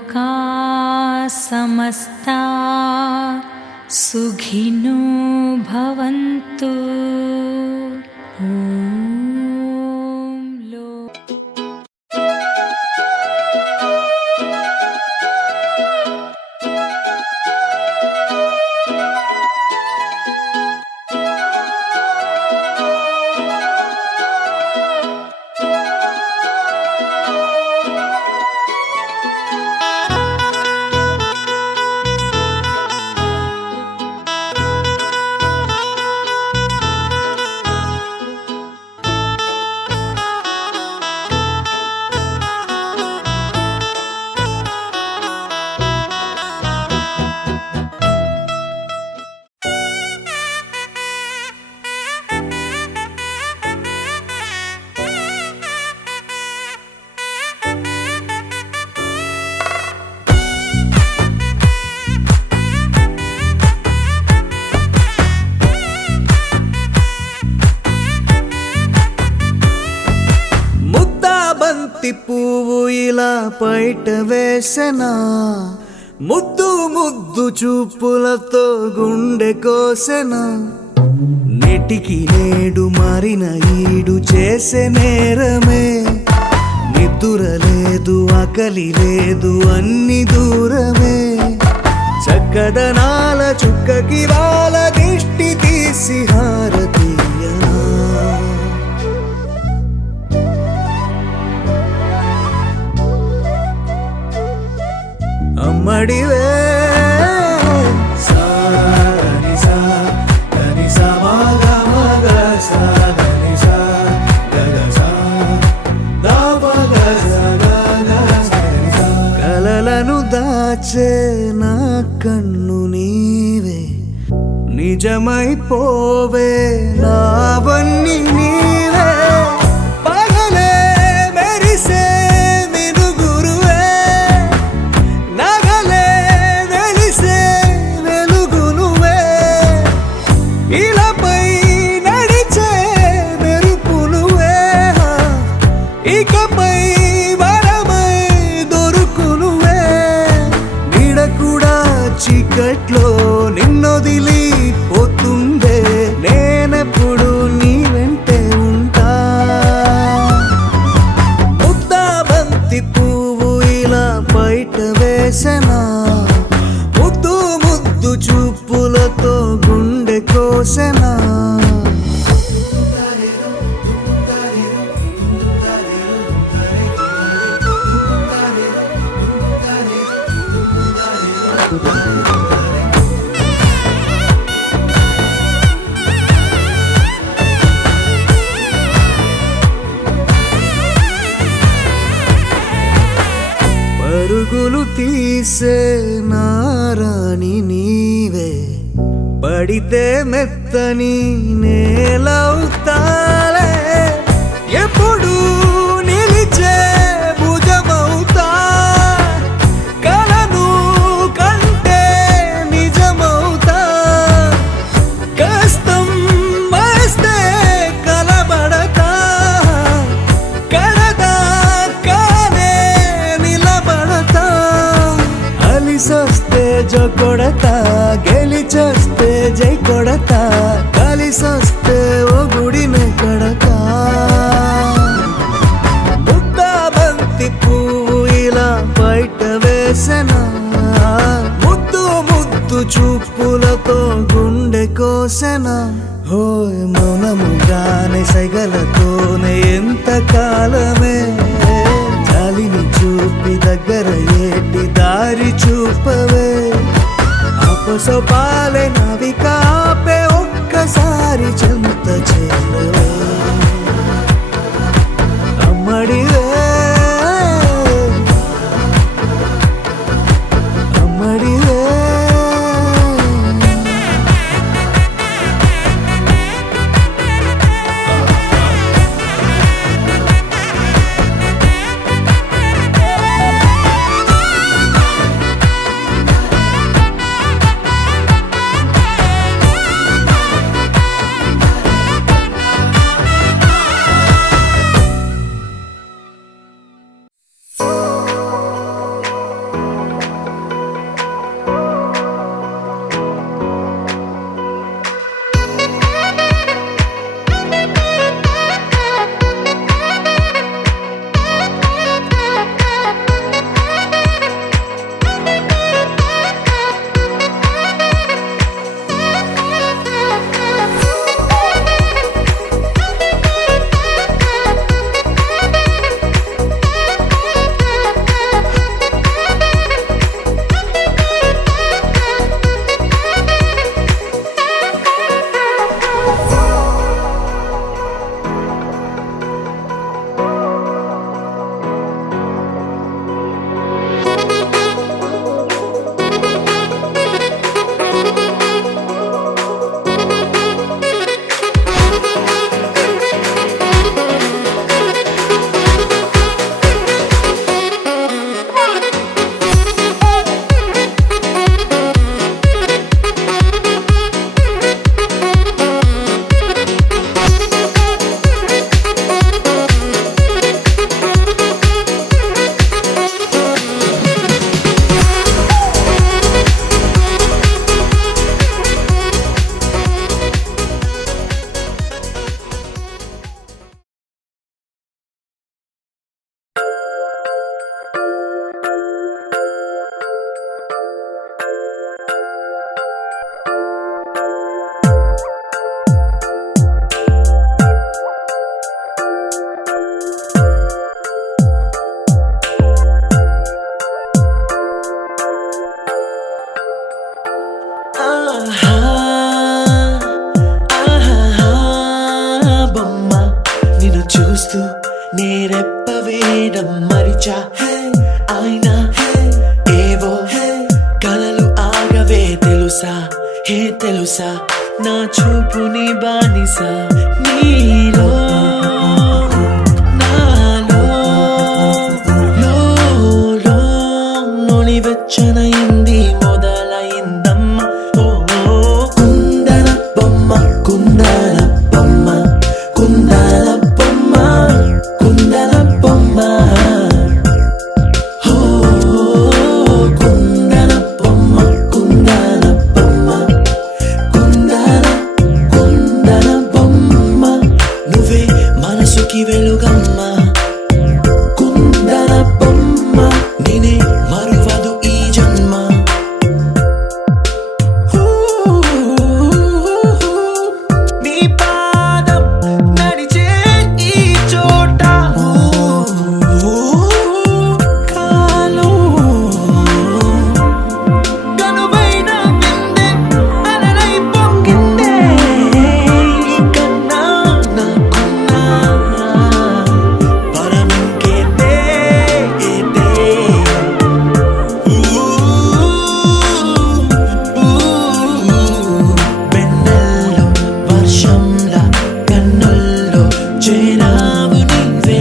लोका समस्ता सुखिनो भवन्तु। పువ్వు ఇలా బయట వేసెనా, ముద్దు ముద్దు చూపులతో గుండె కోసెనా. నెటికి నేడు మారిన ఈడు చేసే నేరమే, నిద్ర లేదు ఆకలి లేదు అన్ని దూరమే. చక్కదనాల చుక్కకి వాళ్ళ దిష్టి తీసి హారతీయనా. అమ్మడివే కలలను దాచే నా కన్ను నీవే, నిజమైపోవే నావన్నీ నీవే. పగలే మెరిసే మినుగురువే, నగలే వెలిసే వెలుగు నువ్వే. ఇలాపై నడిచే మెరుపు నువ్వే, ఇకపై వరమై దొరుకు నువ్వే. నీడ కూడా చీకట్లో నిన్నొదిలి పోతుందే, నేనెప్పుడు నీ వెంటే ఉంటా. ముద్దా బంతి పువ్వు ఇలా బయట వేసెనా, ముద్దు ముద్దు చూపులతో గుండె కోసెనా. పరుగులు తీసే నారాణి నీవే, పడితే మెత్తని నేలవుతాలే. ఎప్పుడు నిలిచే భుజమవుతా, కలను కంటే నిజమవుతా. కష్టం వస్తే కలబడతా, కడదాకానే నిలబడతా. అలిసొస్తే జో కొడతా, గెలిచొస్తే జై కొడతా. కలిసొస్తే ఓ గుడినే కడతా. ముద్దా బంతి పువ్వు ఇలా బయట వేసెనా, ముద్దు ముద్దు చూపులతో గుండె కోసెనా. హోయ్ మౌనముగానే సైగలతోనే ఎంత కాలమే, జాలిని చూపి దగ్గర ఏటి దారి చూపవే. అపసొపాలే నావిక ఆపే ఒక్కసారి చెంత చేరవే. అమ్మడివే అమ్మడివే. పిలిచా అయినా ఏవో కలలు ఆగవే తెలుసా తెలుసా నా చూపుని బానిస నీలో నాలో లో నొలి వెచ్చనయింది మొదలైందమ్మ ఓ కుందన బొమ్మ కుందన బొమ్మ కుందన బొమ్మ కుందన బొమ్మ కుందన బొమ్మ కుందన బొమ్మ కుందన కుందన బొమ్మ నువ్వే మనసుకి వెలుగమ్మ కుందన బొమ్మ నేనే మరువదు ఈ జన్మ నీ పాదం నడిచే ఈ చోట కాలం కనువైన విందే అలరై పొంగిందే కన్నా నాకున్నా పరమింకేదే వెన్నెల్లో వర్షంలా కన్నుల్లో చేరావు నీవే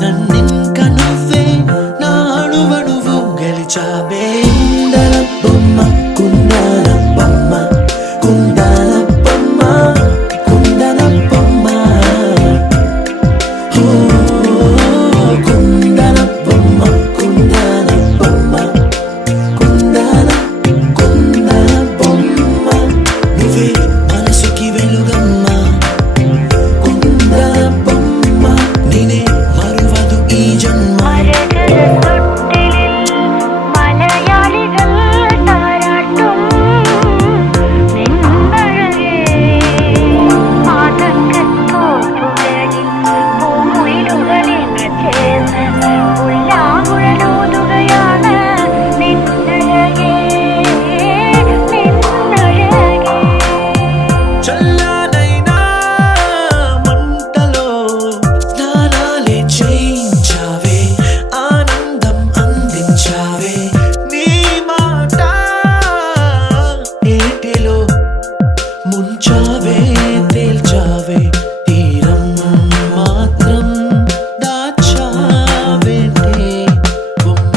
నన్నింక నువ్వే నా అణువణువు గెలిచావే కుందన బొమ్మ కుందన బొమ్మ కుందన బొమ్మ కుందన బొమ్మ కుందన బొమ్మ కుందన బొమ్మ కుందన కుందన బొమ్మ నువ్వే మనసుకి వెలుగమ్మ కుందన బొమ్మ నేనే మరువదు ఈ జన్మ മലയാളികൾ താരാട്ടും നിന്നഴകേ ആതങ്കത്തോപ്പുകളിൽ പൂമുയിലുകളിൽ ചേർന്ന് ഉല്ലാകുഴലൂതുകയാണ് നിന്നഴകേ നിന്നഴകേ చల్లనైనా మంటలో స్నానాలే చేయించావే ఆనందం అందించావే నీ మాట ఏటిలో ముంచావే తేల్చావే తీరం మాత్రం దాచావేంటే బొమ్మ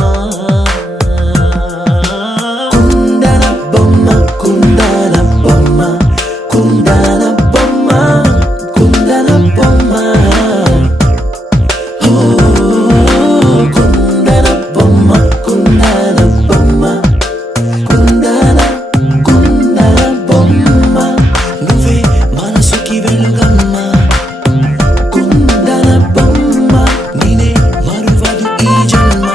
కుందన బొమ్మ కుందన బొమ్మ కుందన బొమ్మ కుందన బొమ్మ కుందన బొమ్మ కుందన బొమ్మ కుందన కుందన బొమ్మ నువ్వే మనసుకి వెలుగమ్మ కుందన బొమ్మ నేనే మరువదు ఈ జన్మ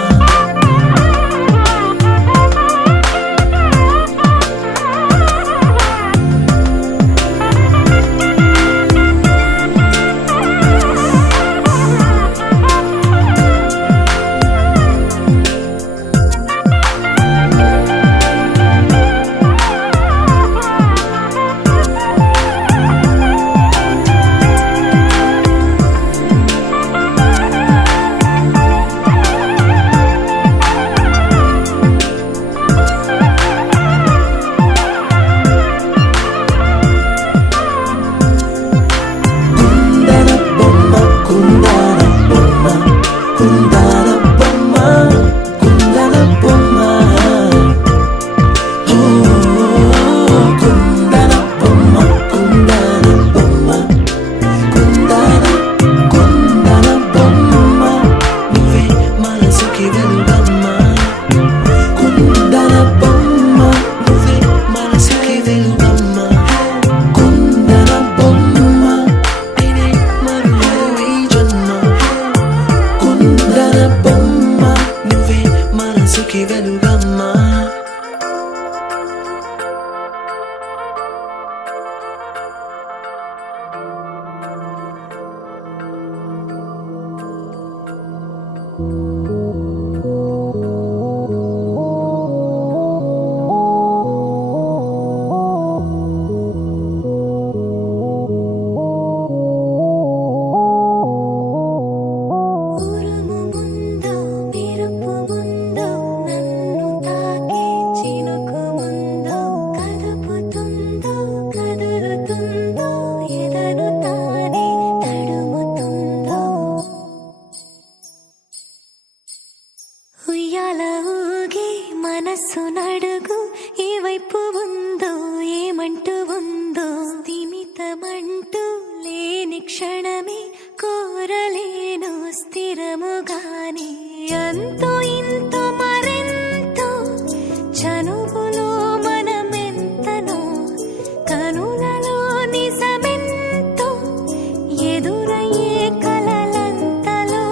కుందన బొమ్మ కుందన బొమ్మ కుందన బొమ్మ కుందన బొమ్మ కుందన బొమ్మ కుందన బొమ్మ కుందన కుందన బొమ్మ నువ్వే మనసుకి వెలుగమ్మ కుందన బొమ్మ నువ్వే మనసుకి వెలుగమ్మ కుందన బొమ్మ నేనే మరువదు ఈ జన్మ కుందన బొమ్మ నువ్వే మనసుకి వెలుగమ్మ ఉయ్యాల ఊగే మనస్సు నడుగు ఏ వైపు ఉందో ఏమంటూ ఉందో స్థిమితమంటూ లేని క్షణమే కోరలేను స్థిరముగానే అంతో ఇంతో మరెంతో చనువులో మనమెంతనో కనులలో నిజమెంతో ఎదురయ్యే కలలంతలో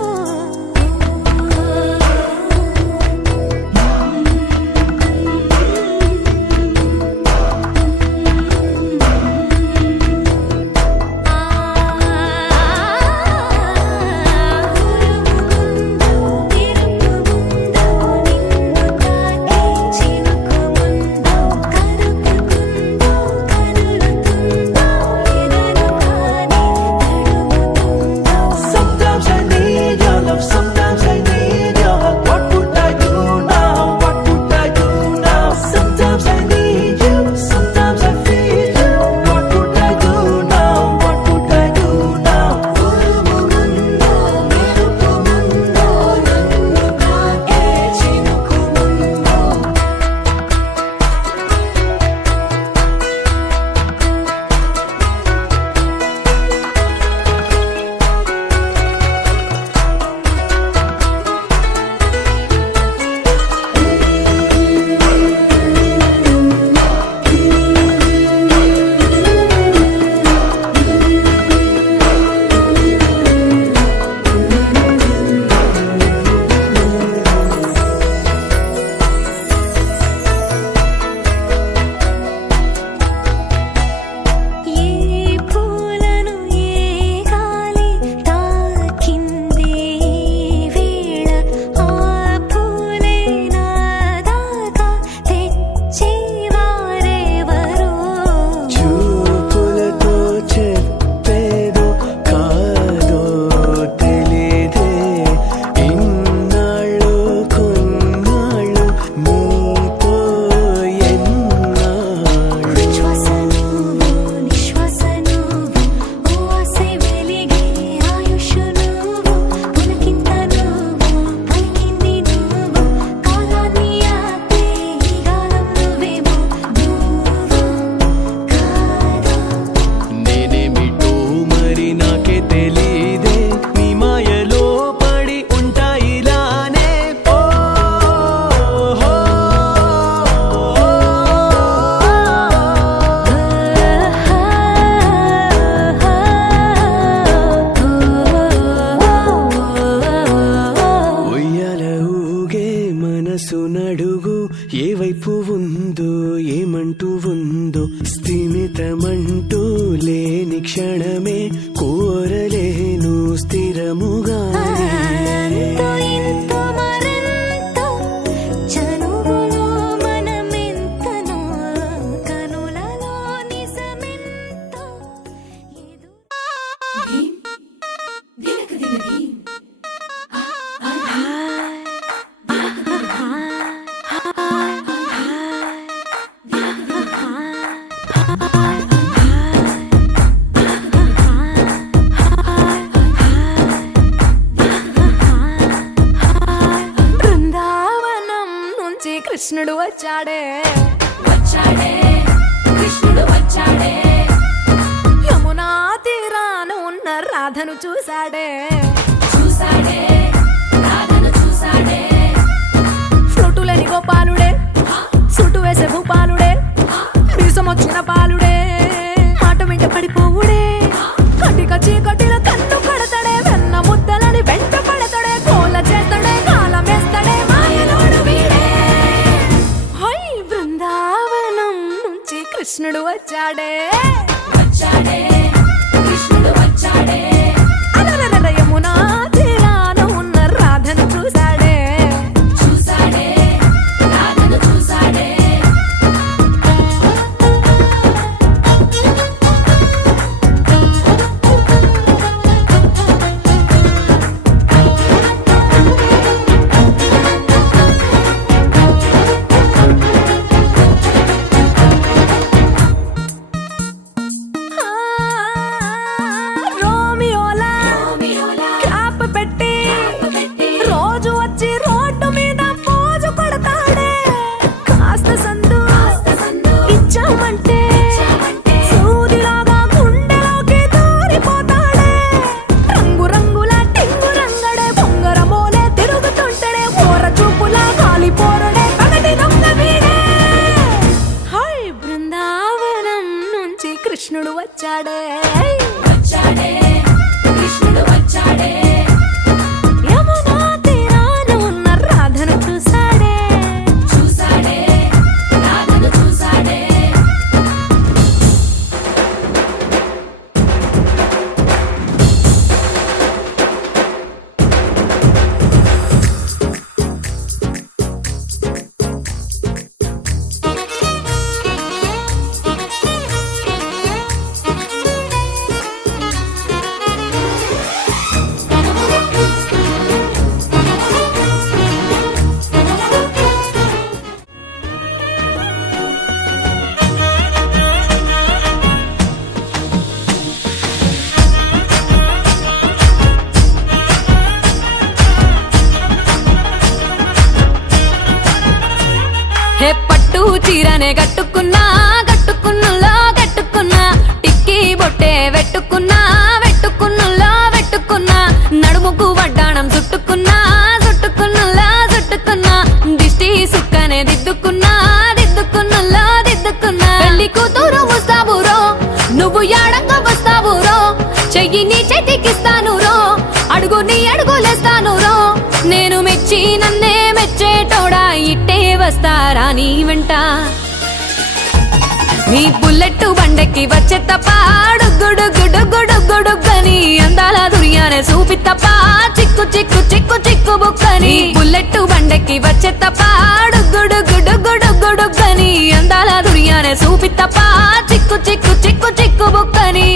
Sometimes I need your love, sometimes I need your hug. What would I do now? What would I do now? Sometimes I need you, sometimes I feel you. What would I do now? What would I do now? ఉరుముగుందో మెరుపుగుందో నన్ను తాకే చినుకుముందో ఏ పూలను ఏ గాలి తాకింది వేళ ఆ పూలే నాదాకా తెచ్చేవారెవరో చూపులతో చెప్పేదో కాదో తెలీదే ఇన్నాళ్ళు కొన్నాళ్ళు నీతో ఎన్నాళ్ళు శ్వాస నువ్వు నిశ్వాస నువ్వు ఓ ఆశై వెలిగే ఆయుష్ నువ్వు పులకింత నువ్వు పలికింది నువ్వు కాలాన్ని ఆపే ఈ గాలం నువ్వేమో నువ్వు కాదా నేనేమిటో మరి నాకే తెలీదే నీ మాయలో పడి ఉంటా ఇలానే ఓ ఉయ్యాల ఊగే మనసు నడుగు ఏ వైపు ఉందో ఏమంటూ ఉందో స్థిమితమంటూ లేని క్షణమే కోరలేను స్థిరముగా అంతో ఇంతో మరెంతో చనువులో మనమెంతనో కనులలో నిజమెంతో బృందావనం నుంచి కృష్ణుడు వచ్చాడే యమునా తీరాన ఉన్న రాధను చూశాడే ఫ్లూటులేని గోపాలుడే సుటు వేసే భూపాలుడే మీసమొచ్చిన పాలుడే మాట వెంట పడిపోవుడే కటిక చీకటిలో కన్ను కడతాడే వెన్న ముద్దలని వెంట పడతాడే కోల చేస్తాడే కాలం వేస్తాడే మాయలోడు వీడే హై బృందావనం నుంచి కృష్ణుడు వచ్చాడే అలరలర యమునా ఏ పట్టు చీరనే కట్టుకున్నా కట్టుకున్నులో కట్టుకున్నా టిక్కీ బొట్టే వెట్టుకున్నా వెట్టుకున్నులో వెట్టుకున్నా నడుముకు వడ్డాణం చుట్టుకున్నా చుట్టుకున్నులో చుట్టుకున్నా దిష్టి సుక్కనే దిద్దుకున్నా దిద్దుకున్నులో దిద్దుకున్నా పెళ్లి కూతురు వస్తావురో నువ్వు యాడంగా వస్తావురో చెయ్యి నీ చేతికిస్తాను రో అడుగు నీ అడుగులేస్తాను రో నేను మెచ్చి నన్నే మెచ్చేటోడా ఇట్టే వస్తారా నీ వెంట నీ బుల్లెట్ బండెక్కి వచ్చే తప్ప గుడుగుడుగుడుగుడుగుడుగని అందాల దుర్యానే చూపి తప్ప చిక్కు చిక్కు చిక్కు చిక్కు బుక్కని బుల్లెట్ బండెక్కి వచ్చే తప్ప గుడుగుడుగుడుగుడుగని అందాల దుర్యానే చూపి తప్ప చిక్కు చిక్కు చిక్కు చిక్కు బుక్కని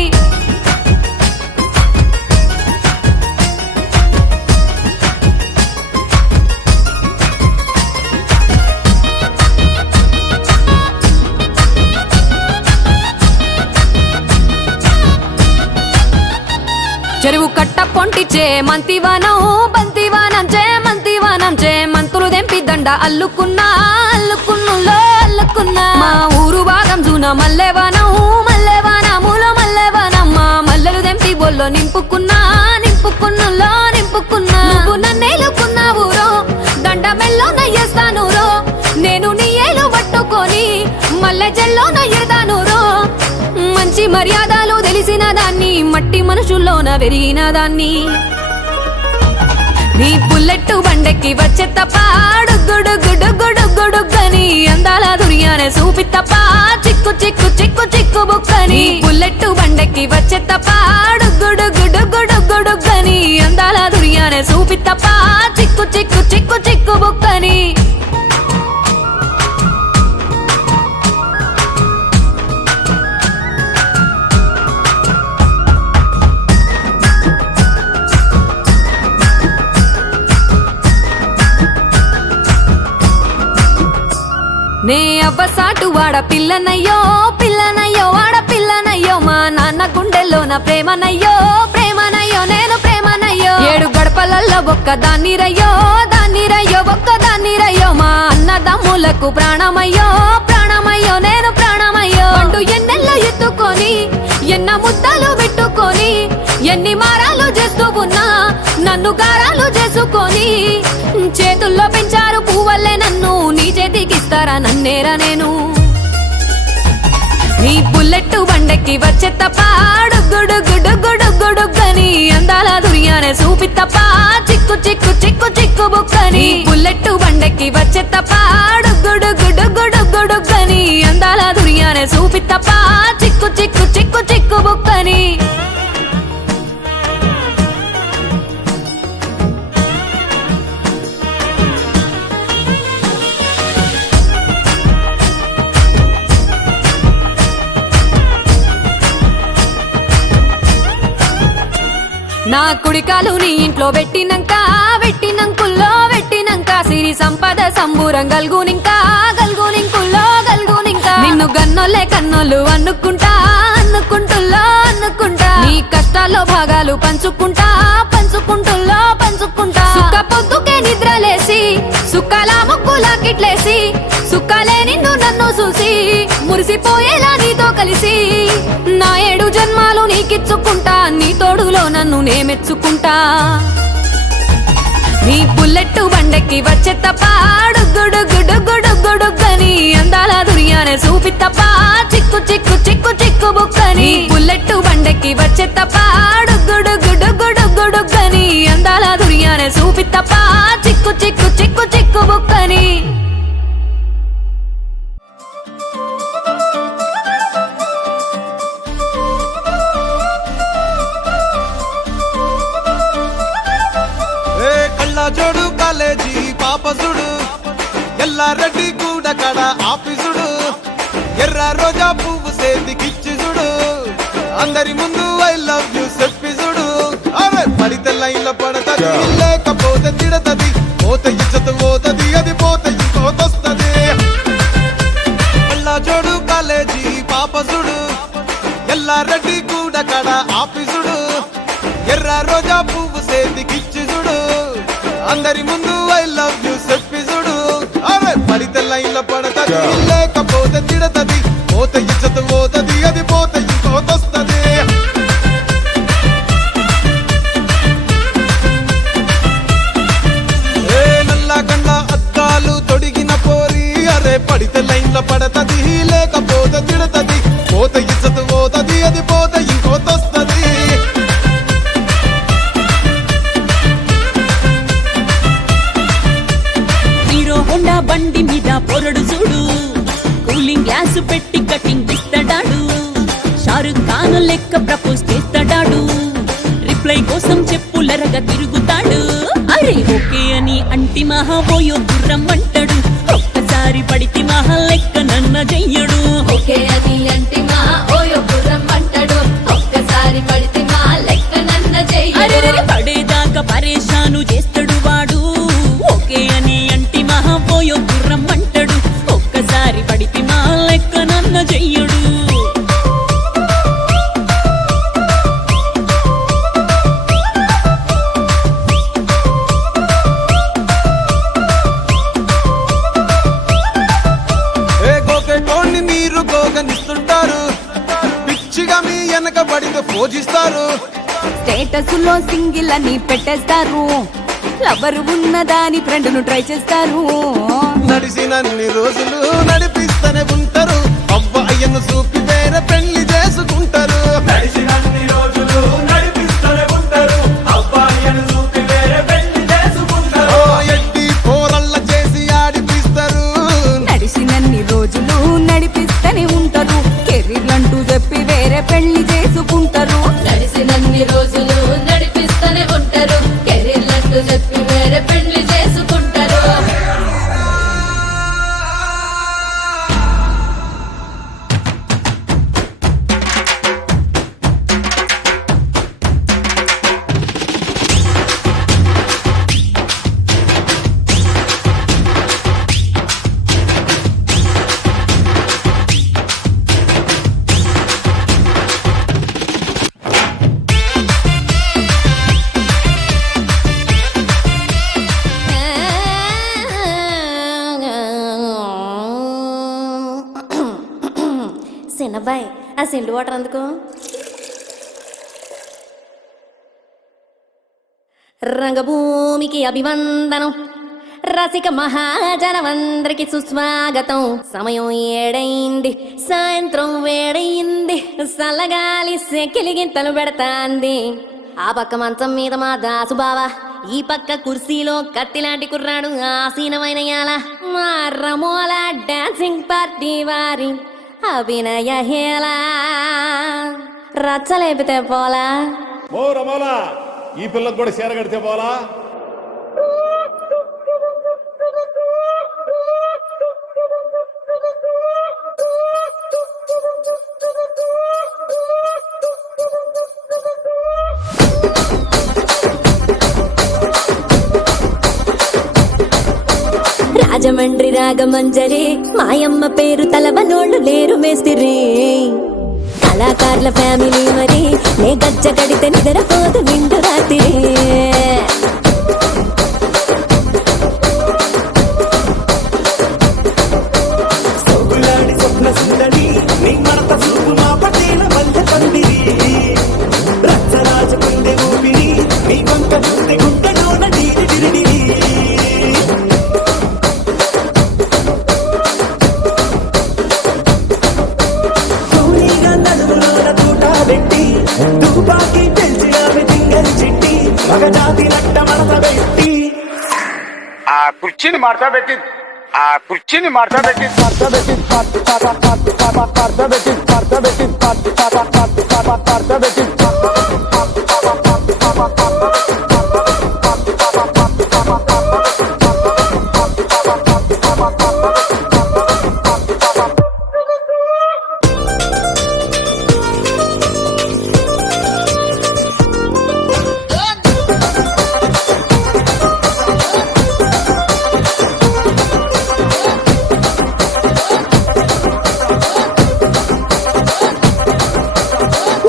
చెరువు కట్ట పొంటిచే మంతివానం బంతివానం చే మంతివానం చే మంతులు దెంపి దండ అల్లుకున్నా అల్లుకున్నులో అల్లుకున్నా మా ఊరు భాగం జూన మల్లెవానం మల్లెవానములో మల్లెవానం మా మల్లెలు దెంపి బొల్లో నింపుకున్నా నింపుకున్నులో నింపుకున్నా నువ్వు నన్నేలుకున్నావు రో దండ మెల్లో నయ్యేస్తాను రో నేను నీ ఏలు పట్టుకొని మల్లె జల్లో నయ్యేదాను రో మంచి మర్యాదలు తెలిసిన దాన్ని మట్టి మనుషుల్లోన పెరిగిన దాన్ని నీ బుల్లెట్ బండెక్కి వచ్చే తప్ప గుడుగుడుగుడుగుడుగని అందాల దుర్యానే చూపి తప్ప చిక్కు చిక్కు చిక్కు చిక్కు బుక్కని బుల్లెట్ బండెక్కి వచ్చే తప్ప గుడుగుడుగుడుగుడుగని అందాల దుర్యానే చూపి తప్ప చిక్కు చిక్కు చిక్కు చిక్కు బుక్కని నే అవ్వసాటు వాడ పిల్లనయ్యో పిల్లనయ్యో వాడ పిల్లనయ్యో మా నాన్న గుండెల్లోన ప్రేమనయ్యో ప్రేమనయ్యో నేను ప్రేమనయ్యో 7 గడపలల్లో ఒక్క దాన్ని రయ్యో ఒక్క దాన్ని రయ్యో మా అన్నదమ్ములకు ప్రాణమయ్యో ప్రాణమయ్యో నేను ప్రాణమయ్యో అంటూ ఎన్నెల్లో ఎత్తుకొని ఎన్న ముద్దలు పెట్టుకొని ఎన్ని మారాలు చేస్తూ ఉన్నా నన్ను గారాలు చేసుకొని చేతుల్లో పెంచారు పువ్వల్లే నన్ను నీ చేతికిస్తారా నన్నేరా నేను నీ బుల్లెట్ బండెక్కి వచ్చే తప్ప గుడుగుడుగుడుగుడుగని అందాల దుర్యానే చూపి తప్ప చిక్కు చిక్కు చిక్కు చిక్కు బుక్కని బుల్లెట్ బండెక్కి వచ్చే తప్ప గుడుగుడుగుడుగుడుగని అందాల దుర్యానే చూపి తప్ప చిక్కు చిక్కు చిక్కు చిక్కు బుక్కని నా కుడికాలు నీ ఇంట్లో పెట్టినంకుల్లో పెట్టినంక సిరి సంపద సంబూరం గల్గునింకుల్లో నిన్ను గన్నోలే కన్నోళ్ళు అనుకుంటుల్లో నీ కష్టాల్లో భాగాలు పంచుకుంటుల్లో సుక్క పొద్దుకే నిద్రలేసి సుక్కల ముక్కులా కిట్లేసి సుక్కలే నిన్ను నన్ను చూసి మురిసిపోయేలా నీతో కలిసి నా 7 జన్మాలు నీకిచ్చుకుంటా నీ తోడులో నన్ను నే మెచ్చుకుంటా నీ బుల్లెట్ బండెక్కి వచ్చే తప్ప గుడుగుడుగుడుగుడుగని అందాల దుర్యానే చూపి తప్ప చిక్కు చిక్కు చిక్కు చిక్కు బుక్కని బుల్లెట్ బండెక్కి వచ్చే తప్ప గుడుగుడుగుడుగుడుగని అందాల దుర్యానే చూపి తప్ప చిక్కు చిక్కు చిక్కు చిక్కు బుక్కని జోడు కాలేజీ పాపసుడు ఎల్లారెడ్డి కూడా కడ ఆఫీసుడు ఎర్ర రోజా పువ్వు సేతికిచ్చి చూడు అందరి ముందు ఐ లవ్ యూ చెప్పి చూడు అవే పడితే లైన్లో పడతది లేకపోతే తిడతది పోతే ఇచ్చత పోతది అది పోతే ఇంకోతొస్తది జోడు కాలేజీ పాపసుడు ఎల్లారెడ్డి కూడా కడ ఆఫీసుడు ఎర్ర రోజా పువ్వు సేతికిచ్చి చూడు అందరి ముందు ఐ లవ్ యూ చెప్పి చూడు అవే పడితే లైన్లో పడతది ఇష్టపడతది లేకపోతే తిడతది, పోత ఇచ్చత పోతది, అది పోత ఇంకోతొస్తది. హీరో హోండా బండి మీద పొరడు చూడు, కూలింగ్ గ్లాస్ పెట్టి కటింగ్ ఇస్తాడాడు, షారుఖ్ ఖాన్ లెక్క ప్రపోజ్ చేస్తాడాడు, రిప్లై కోసం చెప్పులరగా తిరుగుతాడు. అరే ఓకే అని అంటి మహా పోయో గుర్రం అంటాడు, ఒక్కసారి పడితే మహా లెక్క నన్న చెయ్యడు. ఓకే అని అంటే మా ఓయో గుర్రం అంటాడు, ఒక్కసారి పడితే మా లెక్క నన్న అరే చెయ్యడు. పడేదాకా పరేషాను చేస్తాడు వాడు, ఓకే అని అంటి మహా పోయో గుర్రం అంటాడు, ఒక్కసారి పడితే మా లెక్క నన్న చెయ్యడు. ఏ గోకెటోన్ని మీరు గోగనిస్తుంటారు, పిచ్చిగా మీ వెనక పడితే పూజిస్తారు. స్టేటస్ లో సింగిల్ అని పెట్టేస్తారు, లవర్ ఉన్నదాని ఫ్రెండ్ ను ట్రై చేస్తారు. నడిసినన్ని రోజులు నడిపిస్తూనే ఉంటారు, అవ్వయ్యను చూపి వేరే పెళ్లి చేసుకుంటారు. నడిచినన్ని రోజులు నడిపిస్తూనే ఉంటారు, అబ్బాయిని చూపి వేరే పెళ్లి చేసుకుంటారు. ఓ ఎడ్డి పోరల్ల చేసి ఆడిపిస్తారు. నడిచినన్ని రోజులు నడిపిస్తూనే ఉంటారు, కెరీర్ అంటూ చెప్పి వేరే పెళ్లి చేసుకుంటారు. నడిచినన్ని రోజులు నడిపిస్తూనే ఉంటారు, కెరీర్ అంటూ చెప్పి వేరే పెళ్లి చేసుకుంటారు. సిన్నబాయ్ ఆ సిండు వాటర్ అందుకు. రంగభూమికి అభివందనం, రసిక మహాజనమందరికి సుస్వాగతం. సమయం 7 సాయంత్రం వేడయింది, సల్లగాలి సెకిలిగింతలు పెడతాంది. ఆ పక్క మంచం మీద మా దాసు బావ, ఈ పక్క కుర్సీలో కత్తిలాంటి కుర్రాడు ఆసీనమైన యాల. మా రమోల డాన్సింగ్ పార్టీ వారి అభినయ హేలా, రచ్చలేపితే పోలా. ఓ రమోలా, ఈ పిల్లకు కూడా చీర కడితే పోలా. రాజమండ్రి రాగమంజరి, మాయమ్మ పేరు తలవనోళ్ళు లేరు మేస్తిరి. కళాకారుల ఫ్యామిలీ మరి, నే గజ్జ కడితే నిద్రపోదు నిండు రాత్రి. సొగులాడి స్వప్న సుందరి, నీ మడత చూపు మా పటేల మధ్య పందిరి. రచ్చరాజ గుండె ఊపిరి, నీ వంక చూస్తే గుంటలోన నీరి డిరిడిరి. కూలీగా నడుములోన తూట పెట్టి, తుపాకి పెంచినామె జింగరి చిట్టి, మగజాతి నట్ట మడత పెట్టి. ఆ కుర్చీని మార్చబెట్టి ఆ కుర్చీని మార్చబెట్టి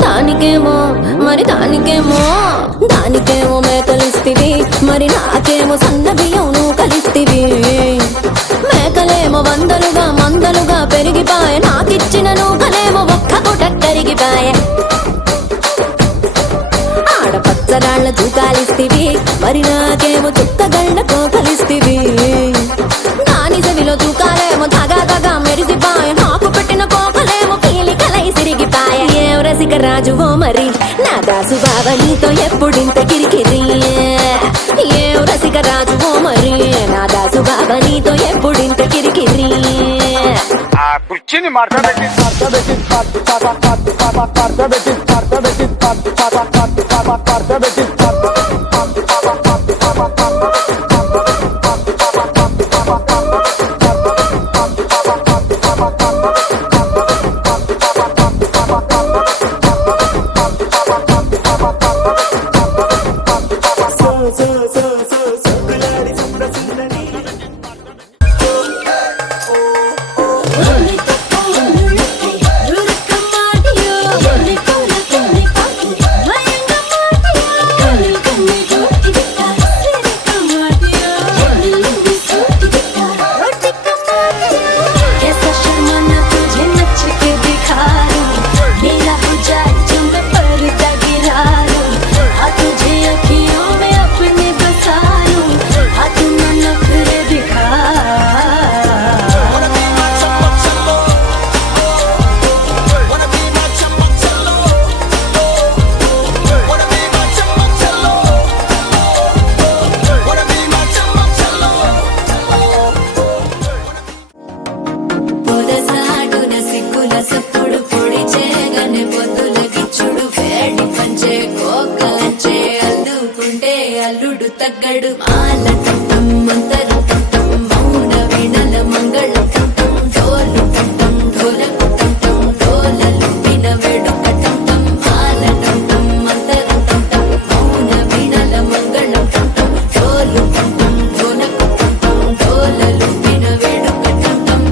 దానికేమో మరి దానికేమో మేకలిస్తివి, మరి నాకేమో సన్న బియ్యం నువ్వు కలిస్తివి. మేకలేమో మందలుగా పెరిగిపాయ, నాకిచ్చిన నూకలేమో ఒక్క పూట కరిగిపాయ. ఆడపచ్చరాళ్ల తూకాలిస్తివి, మరి నాకేమో చుక్కగళ్ళ కోకలిస్తివి. దాని చెవిలో తూకాలేమో తగా మెరిసి రాజువో మరి నా దాసు బావ నీతో ఎప్పుడింత కిరికిరి ఏ రసిక రాజువో మరి నా దాసు బావ నీతో ఎప్పుడింత కిరికిరి ఆ కుర్చీని మార్చబెట్టి అల్లుడు తగ్గడు మాల కంఠం మంతర కంఠం మౌన వీణల మంగళ కంఠం డోలు కంఠం ఢోలకు కంఠం డోలలు విన వేడుక కంఠం మాల కంఠం మంతర కంఠం మౌన వీణల మంగళ కంఠం డోలు కంఠం ఢోలకు కంఠం డోలలు విన వేడుక కంఠం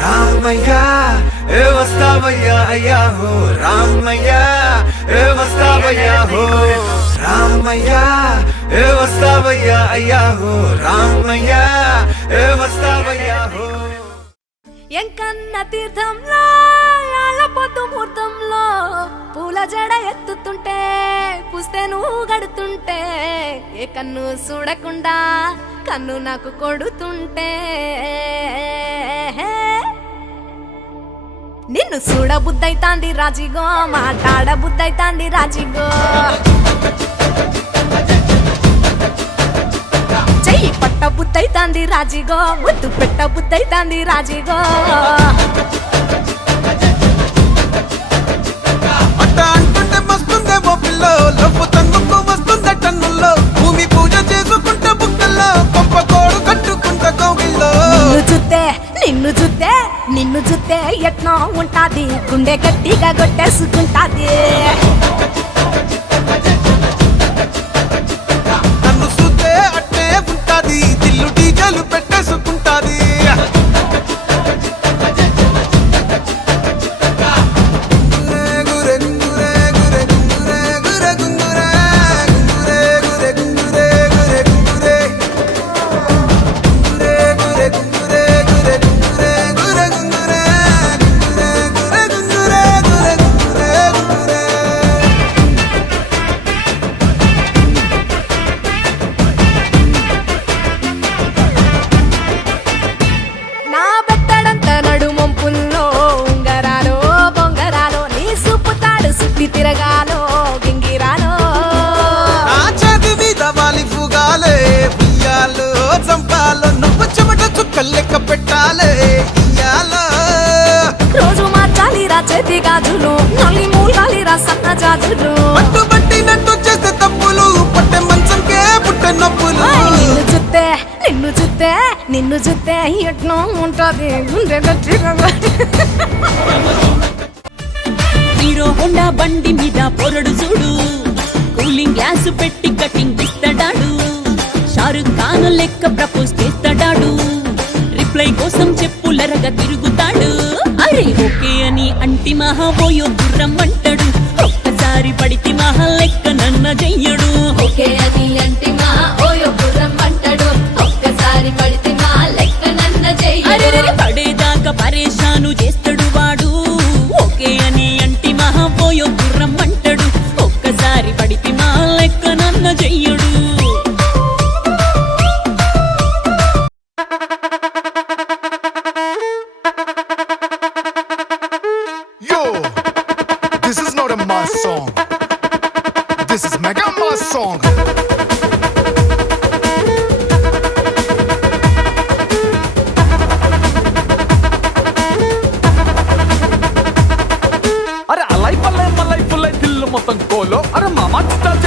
రామయ్య ఏ వస్తావయ్యా అయ్యా హో రామయ్య ఏ వస్తావయ్యా హో రామయ్య ఏ వస్తావయ్యా అయ్యా హో రామయ్య ఏ వస్తావయ్యా హో ఎంకన్న తీర్థంలో యాళ్ళ పొద్దు ముహూర్తంలో పూల జడ ఎత్తుతుంటే పుస్తే నువ్వు గడుతుంటే ఏ కన్ను చూడకుండా కన్ను నాకు కొడుతుంటే నిన్ను చూడ బుద్ధైతాంది రాజిగో మాట్లాడ బుద్ధైతాంది రాజిగో చెయ్యి పట్ట బుద్ధైతాంది రాజిగో ముద్దు పెట్ట బుద్ధైతాంది రాజిగో అట్ట అంటుంటే మస్తుందేమో పిల్లో లవ్వు తన్నుకు వస్తుందే టన్నుల్లో భూమి పూజ చేసుకుంటే బుక్కల్లో గొప్ప కోడు కట్టుకుంటే కోగిల్లో నిన్ను చూస్తే ఎట్నో ఉంటాది గుండె గట్టిగా కొట్టేసుకుంటాది నన్ను చూస్తే అట్టే ఉంటాది దిల్లు డీజలు పెట్టేసుకుంటాది తిరగాలో గింగిరాలో నా చేతి మీద వాలి ఫుగాలే ఉయ్యాలో చంపాలో నువ్వు చెమట చుక్కలు లెక్క పెట్టాలే ఇయ్యాలో రోజు మార్చాలి రా చేతి గాజులు నల్లి మూలాలి రా సన్న జాజులు పట్టు పట్టినట్టు చేస్తే తప్పులు పట్టే మంచంకే పుట్టే నొప్పులు నిన్ను చూస్తే ఎట్నో ఉంటది గుండె గట్టిగా హీరో హోండా బండి మీద పొరడు చూడు కూలింగ్ గ్లాస్ పెట్టి కటింగ్ ఇస్తాడాడు షారుఖ్ ఖాన్ లెక్క ప్రపోజ్ చేస్తాడాడు రిప్లై కోసం చెప్పులరగా తిరుగుతాడు అరే ఓకే అని అంటి మహా పోయో గుర్రం అంటాడు ఒక్కసారి పడితే మహా లెక్క నన్న చెయ్యడు ఓకే అని అంటి మహా ఓయో గుర్రం అంటాడు ఒక్కసారి పడితే మా లెక్క నన్న చెయ్యడు పడేదాకా పరేషాను చేస్తాడు వాడు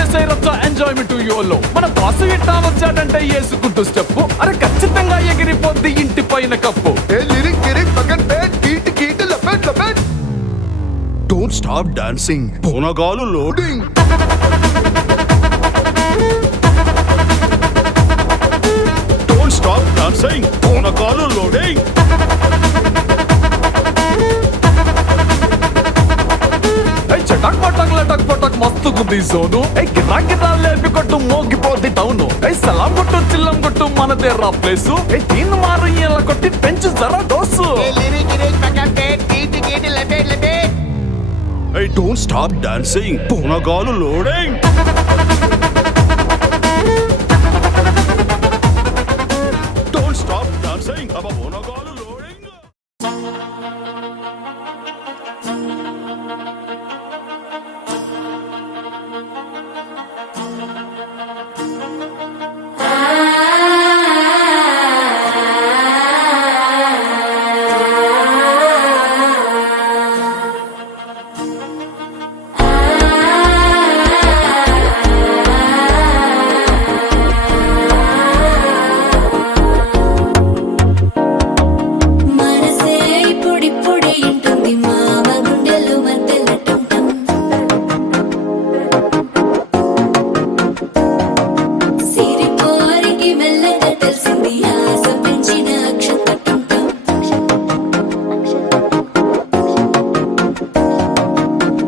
చేసేరొచ్చా ఎంజాయ్మెంట్ యోలో మన బాసు ఇట్టా వచ్చాడంటే వేసుకుంటూ స్టెప్ అరే ఖచ్చితంగా ఎగిరిపోద్ది ఇంటి పైన కప్పు డోంట్ స్టాప్ డాన్సింగ్ పూనగాలు లోడింగ్ డోంట్ స్టాప్ డాన్సింగ్ పూనగాలు లోడింగ్ చటక్ పటక్ లటక్ పటక్ మస్తుకుంది సోను గిరా గిరా లేపి కొట్టు మోగిపోద్ది టౌను సలాం కొట్టు చిల్లం కొట్టు మనదే రా ప్లేసు దీన్ని మారు ఇలా కొట్టి పెంచు జరా డోసు డోంట్ స్టాప్ డాన్సింగ్ పూనగాలు లోడింగ్ డోంట్ స్టాప్ డాన్సింగ్ అబ్బా పూనగాలు లోడింగ్ మనసే ఇప్పుడిప్పుడే ఇంటుంది మామ గుండెలు మధ్యలో టం టం. సిరిపోరికి మెల్లగా తెలిసింది ఆశ పెంచిన అక్షత టం టం.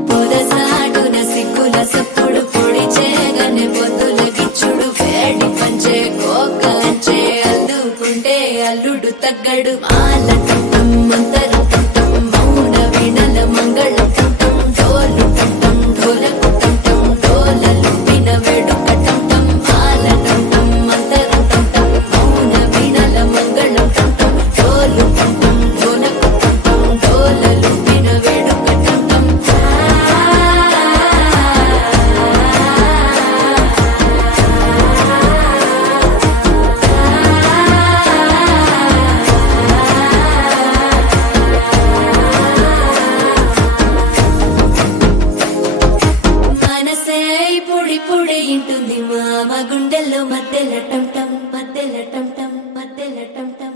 పొదసాటున సిగ్గుల సప్పుడు పొడి చేయగానే పొద్దుల గిచ్చుడు వేడి పంచే కోకంచే అల్లుకుంటే అల్లుడు తగ్గడు మాల టం మంతరం టం మౌన వినల మంగళ టం డోలు టం ఢోలకు టం డోలలు విన వేడుక టం మాల టం మంతరం టం మౌన వినల మంగళ టం డోలు టం ఢోలకు టం డోలలు విన వేడుక టం మనసే ఇప్పుడిప్పుడే ఇంటుంది మామ గుండెల్లో మధ్యల టం టం మధ్యల టం టం మధ్యల టం టం.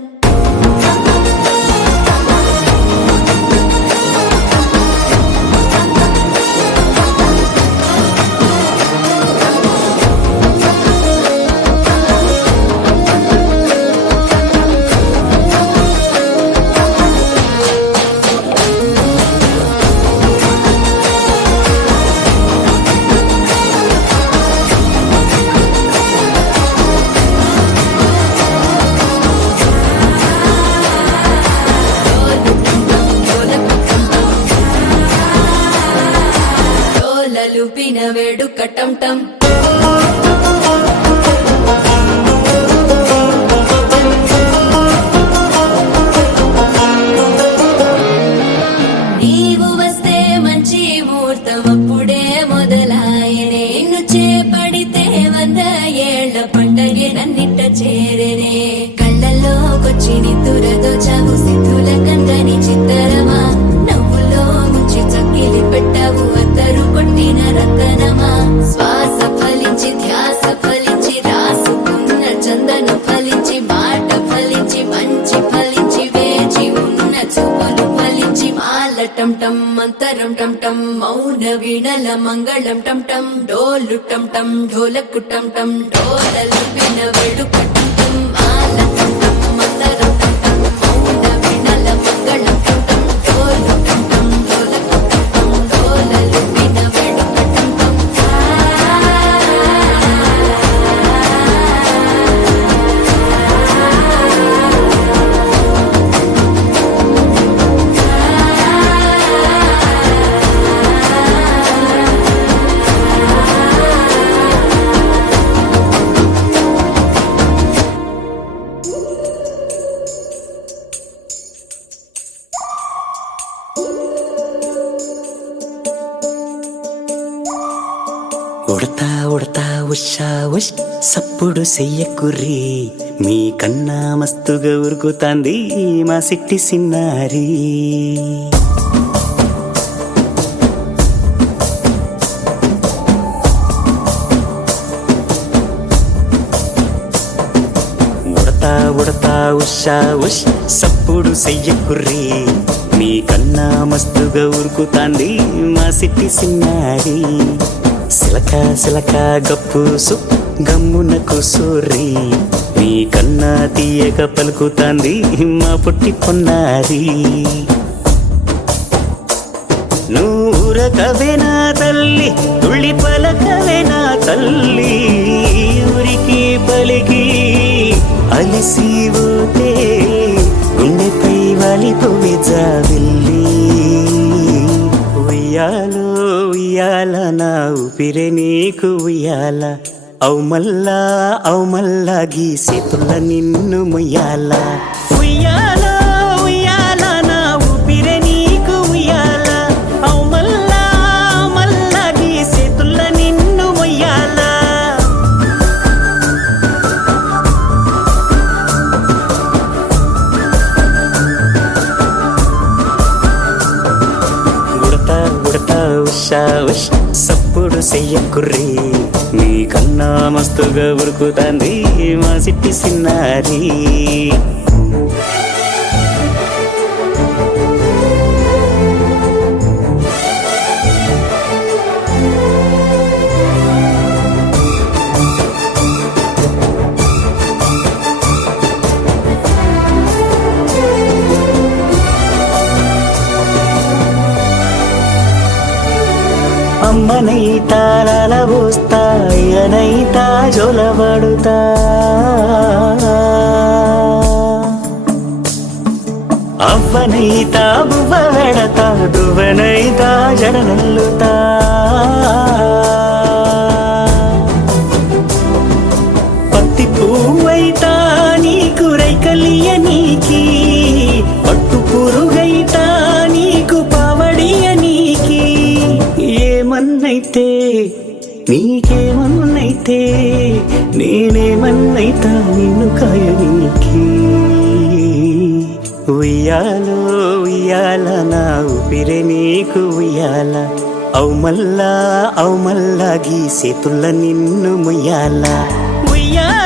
డోలలు పిన వేడుక టం టం. నీవు వస్తే మంచి ముహూర్తం అప్పుడే మొదలాయనే నిన్ను చేపడితే 100 ఏళ్ల పండగే నన్నిట్ట చేరేనే కళ్ళల్లోకొచ్చి నిద్దురదోచావు సిద్ధుల కందని చిత్తరమా నవ్వులో ముంచి చక్కిలి పెట్టావు అద్దరు కొట్టిన రతనమా శ్వాస ఫలించి ధ్యాస ఫలించి రాసుకున్న చందన ఫలించి మాట ఫలించి మంచి ఫలించి వేచి ఉన్న చూపులు ఫలించి మాల టం టం మంతరం టం టం మౌన వీణల మంగళం టం టం డోలు టం టం ఢోలకు టం టం డోలలు విన వేడుక టం టం మాల టం టం మంతరం టం టం మౌన వీణల మంగళం టం టం డోలు టం టం ఢోలకు టం టం డోలలు విన వేడుక టం టం. ఉడతా ఉడతా ఉషా ఉష్ సప్పుడు చెయ్యకుర్రి మీ కన్నా మస్తుగా ఉరుకుతాంది మా సిట్టి సిన్నారి ఉడతా ఉడతా ఉషా ఉష్ సప్పుడు సెయ్యకుర్రి మీ కన్నా మస్తుగా ఉరుకుతాంది మా సిట్టి సిన్నారి సిలక సిలక గప్పుసు గమ్మున కూసూరి మీ కన్నా తీయక పలుకుతాంది మా పుట్టి పొన్నారి నూరకవేనా తల్లి తుళ్ళి పలకవేనా తల్లి ఊరికి పలికి అలిసిపోతే గుండెపై వాలిపోవే జాబిల్లి ఉయ్యాలో ఉయ్యాల నా ఊపిరే నీకు ఉయ్యాల అవు మల్లా గీసేతుల్ల నిన్ను ముయ్యాల ఉయ్యాల ఉయ్యాల నా ఊపిరే నీకు ఉయ్యాల అవు మల్లా గీసేతుల్ల నిన్ను ముయ్యాల ఉడతా ఉడతా ఉషా ఉష్ సప్పుడు సెయ్యకుర్రి మీ కన్నా మస్తుగా ఉరుకుతాంది మా సిట్టి సిన్నారి అమ్మనైతా లలబోస్తా అయ్యనైతా జొలబడుతా అవ్వనైతా బువ్వ వెడతా దువ్వనైతా జడనల్లుతా పత్తి పువ్వైతా నీకు రైకలియ నీకి పట్టు పురుగైతా నీకు పావడియ నీకి ఏమన్నైతే నీకేమన్నైతే నేనేమన్నైతా నిన్ను కాయనీకి ఉయ్యాలో ఉయ్యాల నా ఊపిరే నీకు ఉయ్యాల అవు మల్లా గీసేతుల్ల నిన్ను ముయ్యాల ఉయ్యాల